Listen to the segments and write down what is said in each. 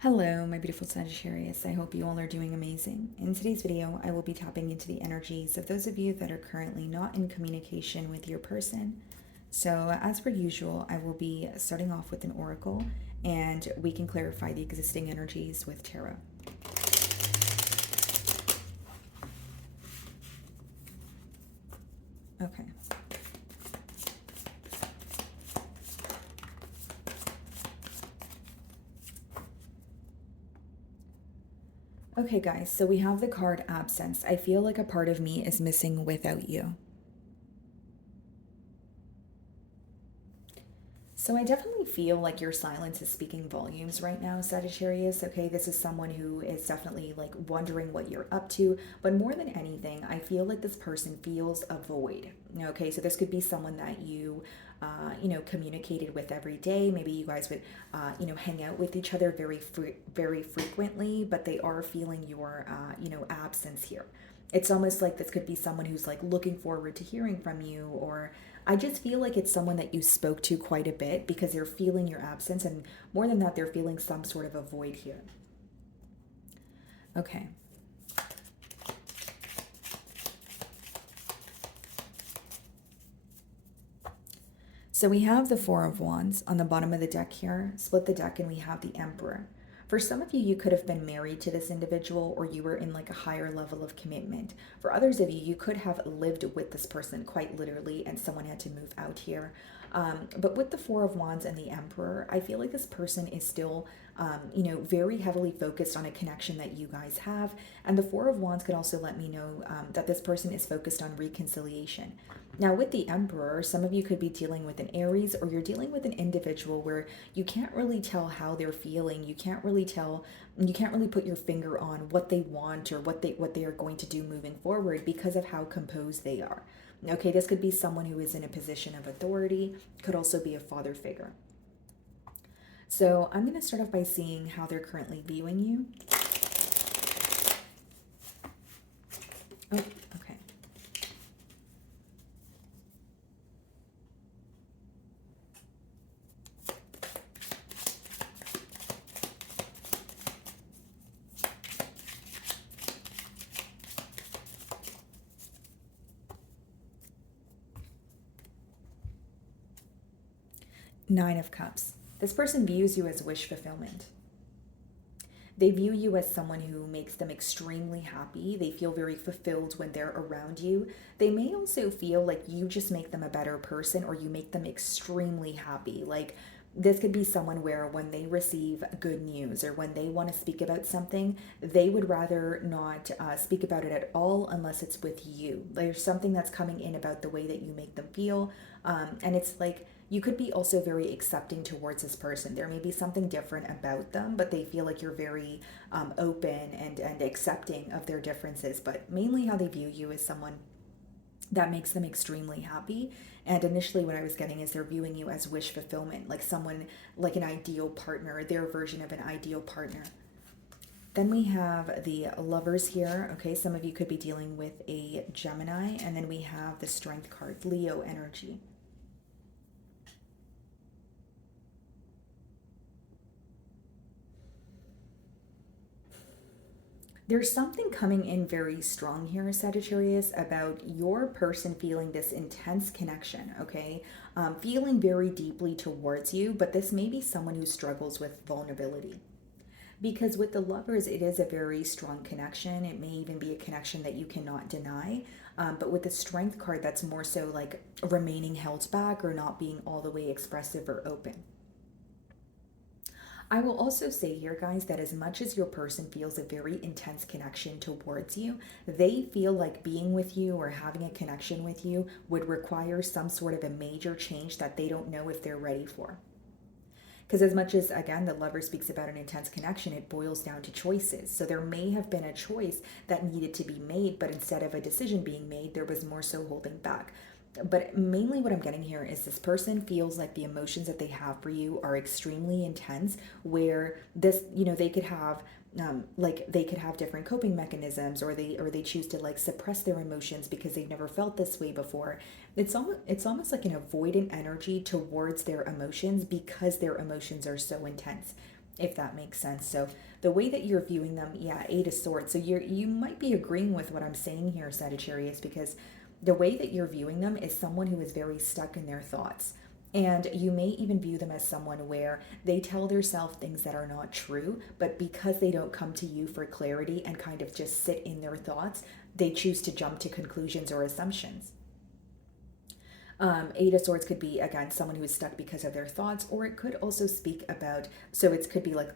Hello, my beautiful Sagittarius. I hope you all are doing amazing. In today's video, I will be tapping into the energies of those of you that are currently not in communication with your person. So, as per usual, I will be starting off with an oracle and we can clarify the existing energies with tarot. Okay. Okay, guys, so we have the card absence. I feel like a part of me is missing without you. So I definitely feel like your silence is speaking volumes right now, Sagittarius. Okay, this is someone who is definitely like wondering what you're up to, but more than anything, I feel like this person feels a void. Okay, so this could be someone that you, communicated with every day. Maybe you guys would, hang out with each other very frequently, but they are feeling your, absence here. It's almost like this could be someone who's like looking forward to hearing from you, or I just feel like it's someone that you spoke to quite a bit because they're feeling your absence, and more than that, they're feeling some sort of a void here. Okay. So we have the Four of Wands on the bottom of the deck here, split the deck, and we have the Emperor. For some of you, you could have been married to this individual or you were in like a higher level of commitment. For others of you, you could have lived with this person quite literally and someone had to move out here. But with the Four of Wands and the Emperor, I feel like this person is still, very heavily focused on a connection that you guys have. And the Four of Wands could also let me know that this person is focused on reconciliation. Now, with the Emperor, some of you could be dealing with an Aries, or you're dealing with an individual where you can't really tell how they're feeling. You can't really put your finger on what they want or what they are going to do moving forward because of how composed they are. Okay, this could be someone who is in a position of authority, could also be a father figure. So I'm going to start off by seeing how they're currently viewing you. Oh, okay. Nine of Cups. This person views you as wish fulfillment. They view you as someone who makes them extremely happy. They feel very fulfilled when they're around you. They may also feel like you just make them a better person or you make them extremely happy. Like, this could be someone where when they receive good news or when they want to speak about something, they would rather not speak about it at all unless it's with you. There's something that's coming in about the way that you make them feel. And it's like, you could be also very accepting towards this person. There may be something different about them, but they feel like you're very open and accepting of their differences. But mainly how they view you is someone that makes them extremely happy. And initially what I was getting is they're viewing you as wish fulfillment, like someone, like an ideal partner, their version of an ideal partner. Then we have the Lovers here. Okay, some of you could be dealing with a Gemini. And then we have the Strength card, Leo energy. There's something coming in very strong here, Sagittarius, about your person feeling this intense connection, okay? Feeling very deeply towards you, but this may be someone who struggles with vulnerability. Because with the Lovers, it is a very strong connection. It may even be a connection that you cannot deny. But with the Strength card, that's more so like remaining held back or not being all the way expressive or open. I will also say here, guys, that as much as your person feels a very intense connection towards you, they feel like being with you or having a connection with you would require some sort of a major change that they don't know if they're ready for. Because as much as, again, the Lover speaks about an intense connection, it boils down to choices. So there may have been a choice that needed to be made, but instead of a decision being made, there was more so holding back. But mainly what I'm getting here is this person feels like the emotions that they have for you are extremely intense, where this, they could have they could have different coping mechanisms, or they choose to like suppress their emotions because they've never felt this way before. It's almost like an avoidant energy towards their emotions because their emotions are so intense. if that makes sense. So the way that you're viewing them, yeah, Eight of Swords. So you might be agreeing with what I'm saying here, Sagittarius, because the way that you're viewing them is someone who is very stuck in their thoughts. And you may even view them as someone where they tell themselves things that are not true, but because they don't come to you for clarity and kind of just sit in their thoughts, they choose to jump to conclusions or assumptions. Eight of Swords could be, again, someone who is stuck because of their thoughts, or it could also speak about, so it could be like,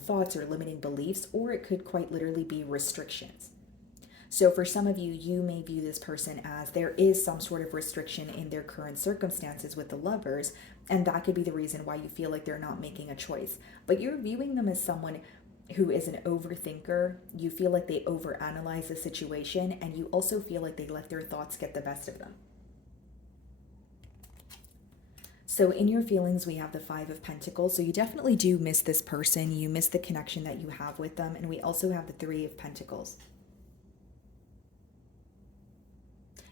thoughts or limiting beliefs, or it could quite literally be restrictions. So for some of you, you may view this person as there is some sort of restriction in their current circumstances with the Lovers, and that could be the reason why you feel like they're not making a choice. But you're viewing them as someone who is an overthinker. You feel like they overanalyze the situation, and you also feel like they let their thoughts get the best of them. So in your feelings, we have the Five of Pentacles. So you definitely do miss this person. You miss the connection that you have with them. And we also have the Three of Pentacles.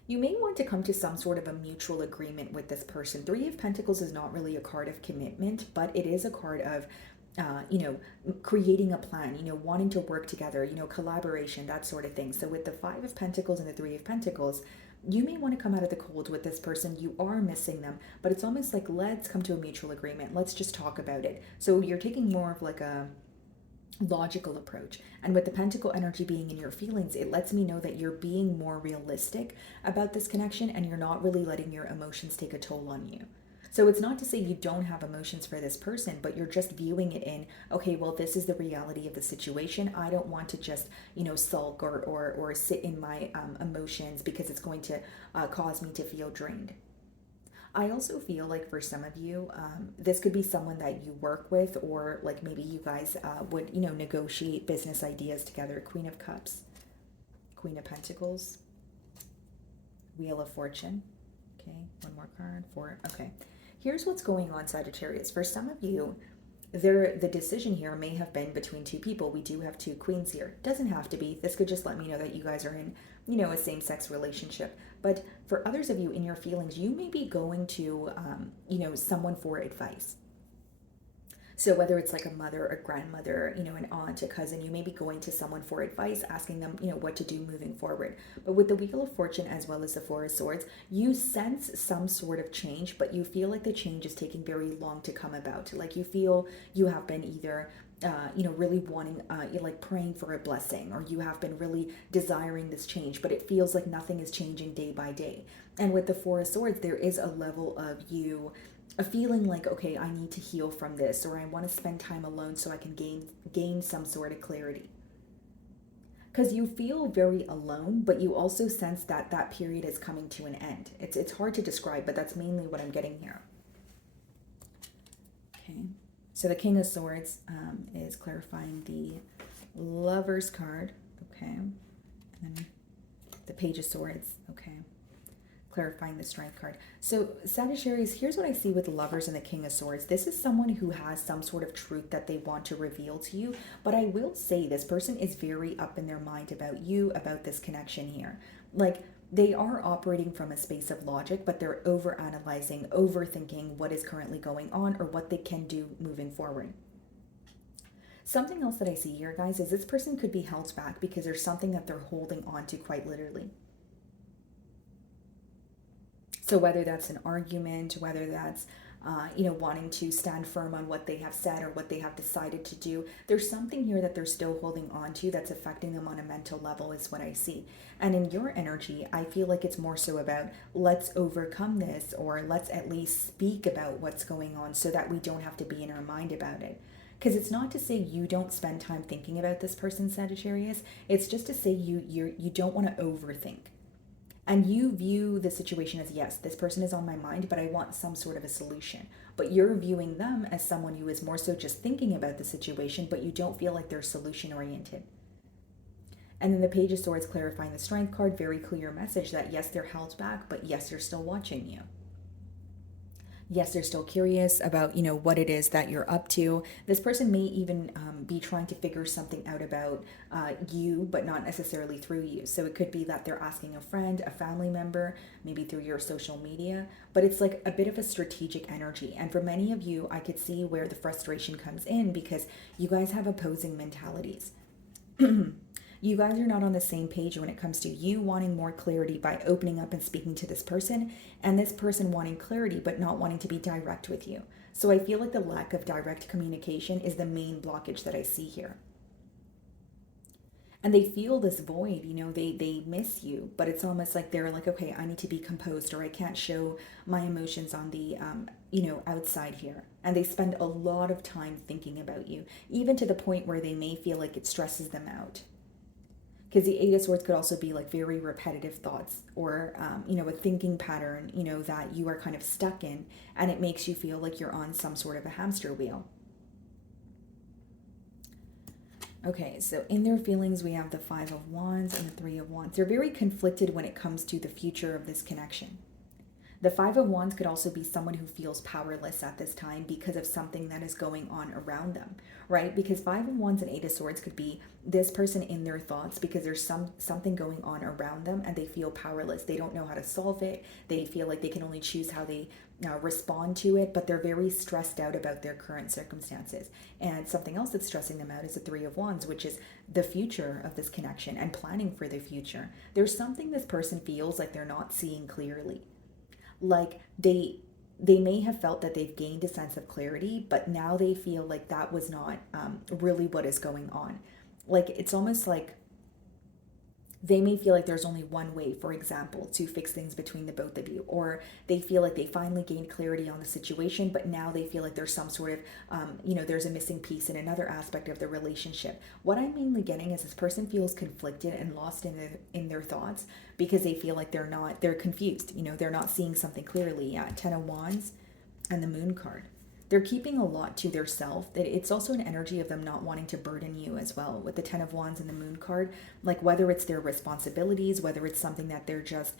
You may want to come to some sort of a mutual agreement with this person. Three of Pentacles is not really a card of commitment, but it is a card of, creating a plan, wanting to work together, collaboration, that sort of thing. So with the Five of Pentacles and the Three of Pentacles, you may want to come out of the cold with this person. You are missing them, but it's almost like, let's come to a mutual agreement. Let's just talk about it. So you're taking more of like a logical approach. And with the Pentacle energy being in your feelings, it lets me know that you're being more realistic about this connection and you're not really letting your emotions take a toll on you. So it's not to say you don't have emotions for this person, but you're just viewing it in, okay, well, this is the reality of the situation. I don't want to just, sulk or sit in my emotions because it's going to cause me to feel drained. I also feel like for some of you, this could be someone that you work with, or like maybe you guys would, negotiate business ideas together. Queen of Cups, Queen of Pentacles, Wheel of Fortune. Okay, one more card, four. Okay, here's what's going on, Sagittarius. For some of you, the decision here may have been between two people. We do have two queens here. Doesn't have to be. This could just let me know that you guys are in, a same-sex relationship. But for others of you in your feelings, you may be going to, someone for advice. So whether it's like a mother, a grandmother, an aunt, a cousin, you may be going to someone for advice, asking them, what to do moving forward. But with the Wheel of Fortune as well as the Four of Swords, you sense some sort of change, but you feel like the change is taking very long to come about. Like you feel you have been either really wanting, like praying for a blessing, or you have been really desiring this change, but it feels like nothing is changing day by day. And with the Four of Swords, there is a level of you a feeling like, okay, I need to heal from this, or I want to spend time alone so I can gain some sort of clarity. Because you feel very alone, but you also sense that that period is coming to an end. It's hard to describe, but that's mainly what I'm getting here. Okay, so the King of Swords is clarifying the Lover's card. Okay, and then the Page of Swords. Okay, clarifying the Strength card. So Sagittarius, here's what I see with the Lovers and the King of Swords. This is someone who has some sort of truth that they want to reveal to you, but I will say this person is very up in their mind about you, about this connection here. Like, they are operating from a space of logic, but they're overanalyzing, overthinking what is currently going on or what they can do moving forward. Something else that I see here, guys, is this person could be held back because there's something that they're holding on to quite literally. So whether that's an argument, whether that's, wanting to stand firm on what they have said or what they have decided to do, there's something here that they're still holding on to that's affecting them on a mental level is what I see. And in your energy, I feel like it's more so about, let's overcome this, or let's at least speak about what's going on so that we don't have to be in our mind about it. Because it's not to say you don't spend time thinking about this person, Sagittarius. It's just to say you don't want to overthink. And you view the situation as, yes, this person is on my mind, but I want some sort of a solution. But you're viewing them as someone who is more so just thinking about the situation, but you don't feel like they're solution oriented. And then the Page of Swords clarifying the Strength card, very clear message that yes, they're held back, but yes, they're still watching you. Yes, they're still curious about, what it is that you're up to. This person may even be trying to figure something out about you, but not necessarily through you. So it could be that they're asking a friend, a family member, maybe through your social media, but it's like a bit of a strategic energy. And for many of you, I could see where the frustration comes in because you guys have opposing mentalities. You guys are not on the same page when it comes to you wanting more clarity by opening up and speaking to this person, and this person wanting clarity but not wanting to be direct with you. So I feel like the lack of direct communication is the main blockage that I see here. And they feel this void, they miss you, but it's almost like they're like, okay, I need to be composed, or I can't show my emotions on the outside here. And they spend a lot of time thinking about you, even to the point where they may feel like it stresses them out, because the Eight of Swords could also be like very repetitive thoughts, or a thinking pattern, that you are kind of stuck in, and it makes you feel like you're on some sort of a hamster wheel. Okay, so in their feelings, we have the Five of Wands and the Three of Wands. They're very conflicted when it comes to the future of this connection. The Five of Wands could also be someone who feels powerless at this time because of something that is going on around them, right? Because Five of Wands and Eight of Swords could be this person in their thoughts because there's something going on around them and they feel powerless. They don't know how to solve it. They feel like they can only choose how they respond to it, but they're very stressed out about their current circumstances. And something else that's stressing them out is the Three of Wands, which is the future of this connection and planning for the future. There's something this person feels like they're not seeing clearly. Like they may have felt that they've gained a sense of clarity, but now they feel like that was not really what is going on. Like it's almost like they may feel like there's only one way, for example, to fix things between the both of you, or they feel like they finally gained clarity on the situation, but now they feel like there's some sort of there's a missing piece in another aspect of the relationship. What I'm mainly getting is this person feels conflicted and lost in their thoughts because they feel like they're confused, they're not seeing something clearly. Yeah, Ten of Wands and the Moon card. They're keeping a lot to their self. It's also an energy of them not wanting to burden you as well, with the Ten of Wands and the Moon card. Like whether it's their responsibilities, whether it's something that they're just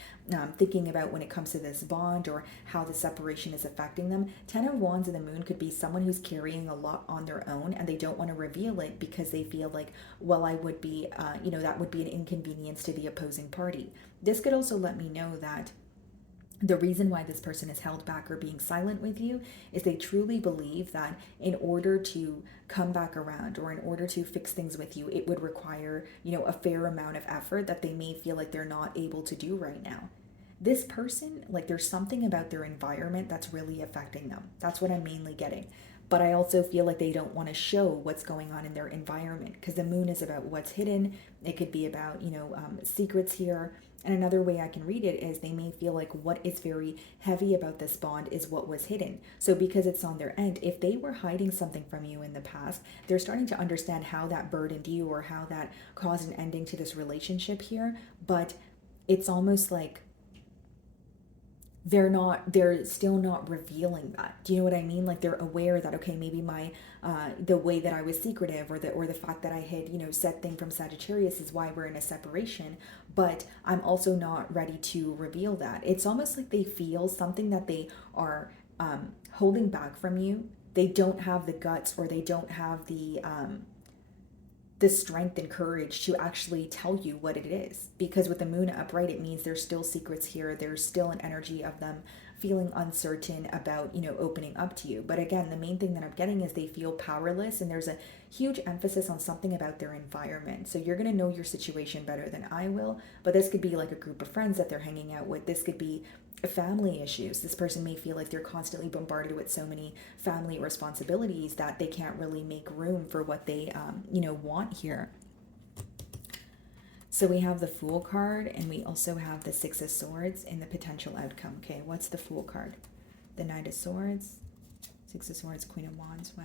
thinking about when it comes to this bond, or how the separation is affecting them. Ten of Wands and the Moon could be someone who's carrying a lot on their own and they don't want to reveal it because they feel like, well, I would be, that would be an inconvenience to the opposing party. This could also let me know that the reason why this person is held back or being silent with you is they truly believe that in order to come back around, or in order to fix things with you, it would require, a fair amount of effort that they may feel like they're not able to do right now. This person, like there's something about their environment that's really affecting them. That's what I'm mainly getting. But I also feel like they don't want to show what's going on in their environment, because the moon is about what's hidden. It could be about, secrets here. And another way I can read it is they may feel like what is very heavy about this bond is what was hidden. So because it's on their end, if they were hiding something from you in the past, they're starting to understand how that burdened you or how that caused an ending to this relationship here. But it's almost like they're still not revealing that. Do you know what I mean? Like they're aware that, okay, maybe my the way that I was secretive, or the fact that I had, said thing from Sagittarius is why we're in a separation, but I'm also not ready to reveal that. It's almost like they feel something that they are holding back from you. They don't have the guts, or they don't have the strength and courage to actually tell you what it is. Because with the moon upright, it means there's still secrets here. There's still an energy of them feeling uncertain about, opening up to you. But again, the main thing that I'm getting is they feel powerless, and there's a huge emphasis on something about their environment. So you're going to know your situation better than I will, but this could be like a group of friends that they're hanging out with. This could be family issues. This person may feel like they're constantly bombarded with so many family responsibilities that they can't really make room for what they want here. So we have the Fool card, and we also have the Six of Swords in the potential outcome. Okay, what's the Fool card? The Knight of Swords, Six of Swords, Queen of Wands. Wow.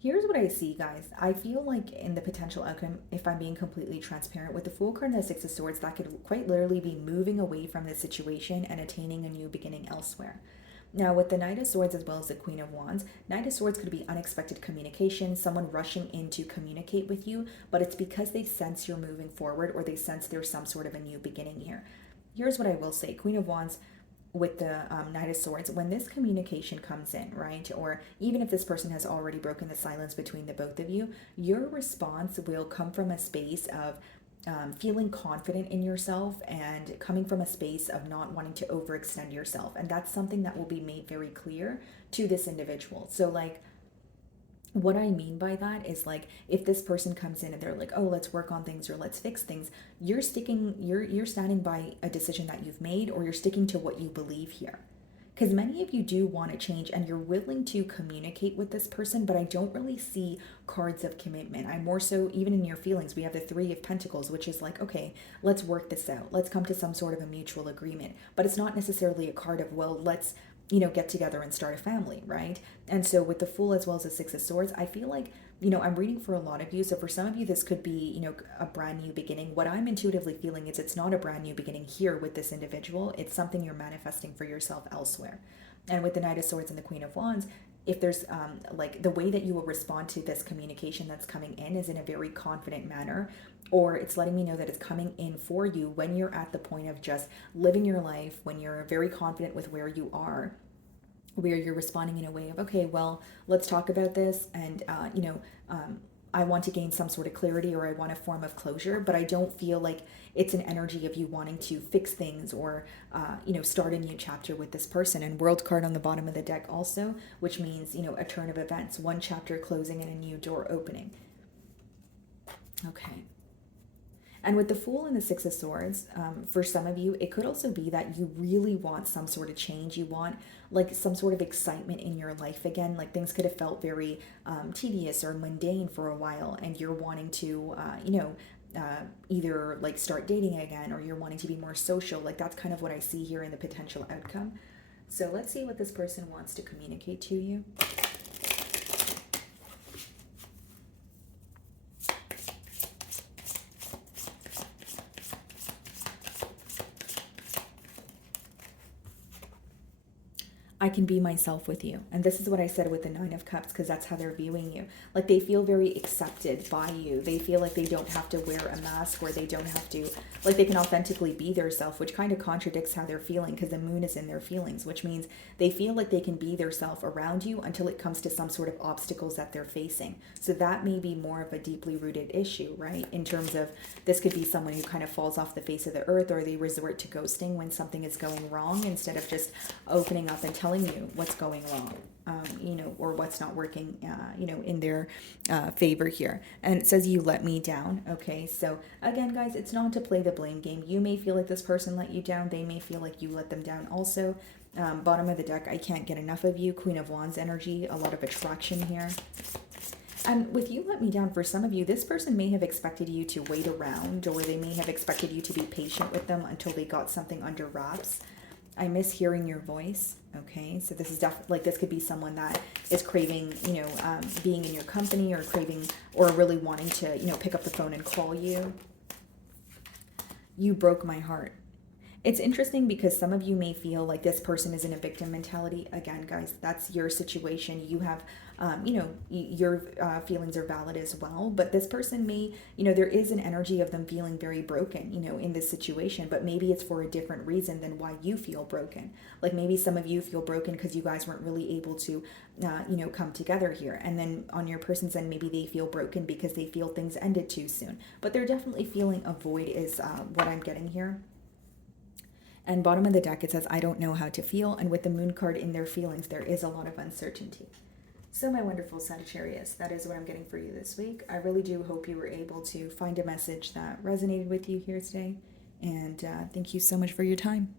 Here's what I see, guys. I feel like in the potential outcome, if I'm being completely transparent, with the Fool card and the Six of Swords, that could quite literally be moving away from the situation and attaining a new beginning elsewhere. Now, with the Knight of Swords as well as the Queen of Wands, Knight of Swords could be unexpected communication, someone rushing in to communicate with you, but it's because they sense you're moving forward, or they sense there's some sort of a new beginning here. Here's what I will say. Queen of Wands, with the Knight of Swords, when this communication comes in, right? Or even if this person has already broken the silence between the both of you, your response will come from a space of feeling confident in yourself and coming from a space of not wanting to overextend yourself. And that's something that will be made very clear to this individual. So, like, what I mean by that is, like, if this person comes in and they're like, oh, let's work on things or let's fix things, you're standing by a decision that you've made, or you're sticking to what you believe here. Because many of you do want to change and you're willing to communicate with this person, but I don't really see cards of commitment. I'm more so, even in your feelings, we have the Three of Pentacles, which is like, okay, let's work this out. Let's come to some sort of a mutual agreement. But it's not necessarily a card of, well, let's, get together and start a family, right? And so with the Fool as well as the Six of Swords, I feel like, I'm reading for a lot of you. So for some of you, this could be, a brand new beginning. What I'm intuitively feeling is it's not a brand new beginning here with this individual. It's something you're manifesting for yourself elsewhere. And with the Knight of Swords and the Queen of Wands, if there's like the way that you will respond to this communication that's coming in is in a very confident manner, or it's letting me know that it's coming in for you when you're at the point of just living your life, when you're very confident with where you are, where you're responding in a way of, okay, well, let's talk about this, and I want to gain some sort of clarity, or I want a form of closure, but I don't feel like it's an energy of you wanting to fix things or start a new chapter with this person. And World card on the bottom of the deck also, which means a turn of events, one chapter closing and a new door opening. Okay. And with the Fool and the Six of Swords, for some of you, it could also be that you really want some sort of change. You want like some sort of excitement in your life again. Like things could have felt very tedious or mundane for a while, and you're wanting to, either like start dating again, or you're wanting to be more social. Like that's kind of what I see here in the potential outcome. So let's see what this person wants to communicate to you. I can be myself with you. And this is what I said with the Nine of Cups, because that's how they're viewing you. Like they feel very accepted by you. They feel like they don't have to wear a mask, or they don't have to, like they can authentically be their self, which kind of contradicts how they're feeling, because the moon is in their feelings, which means they feel like they can be their self around you until it comes to some sort of obstacles that they're facing. So that may be more of a deeply rooted issue, right? In terms of, this could be someone who kind of falls off the face of the earth, or they resort to ghosting when something is going wrong, instead of just opening up and telling you what's going wrong, or what's not working, in their favor here. And it says, you let me down. Okay, so again, guys, it's not to play the blame game. You may feel like this person let you down. They may feel like you let them down also. Bottom of the deck, I can't get enough of you. Queen of Wands energy, a lot of attraction here. And with you let me down, for some of you, this person may have expected you to wait around, or they may have expected you to be patient with them until they got something under wraps. I miss hearing your voice. Okay, so this is definitely, like, this could be someone that is craving, being in your company, or craving, or really wanting to, pick up the phone and call you. You broke my heart. It's interesting because some of you may feel like this person is in a victim mentality. Again, guys, that's your situation. You have, your feelings are valid as well. But this person may, there is an energy of them feeling very broken, in this situation. But maybe it's for a different reason than why you feel broken. Like maybe some of you feel broken because you guys weren't really able to, come together here. And then on your person's end, maybe they feel broken because they feel things ended too soon. But they're definitely feeling a void is what I'm getting here. And bottom of the deck, it says, I don't know how to feel. And with the moon card in their feelings, there is a lot of uncertainty. So my wonderful Sagittarius, that is what I'm getting for you this week. I really do hope you were able to find a message that resonated with you here today. And thank you so much for your time.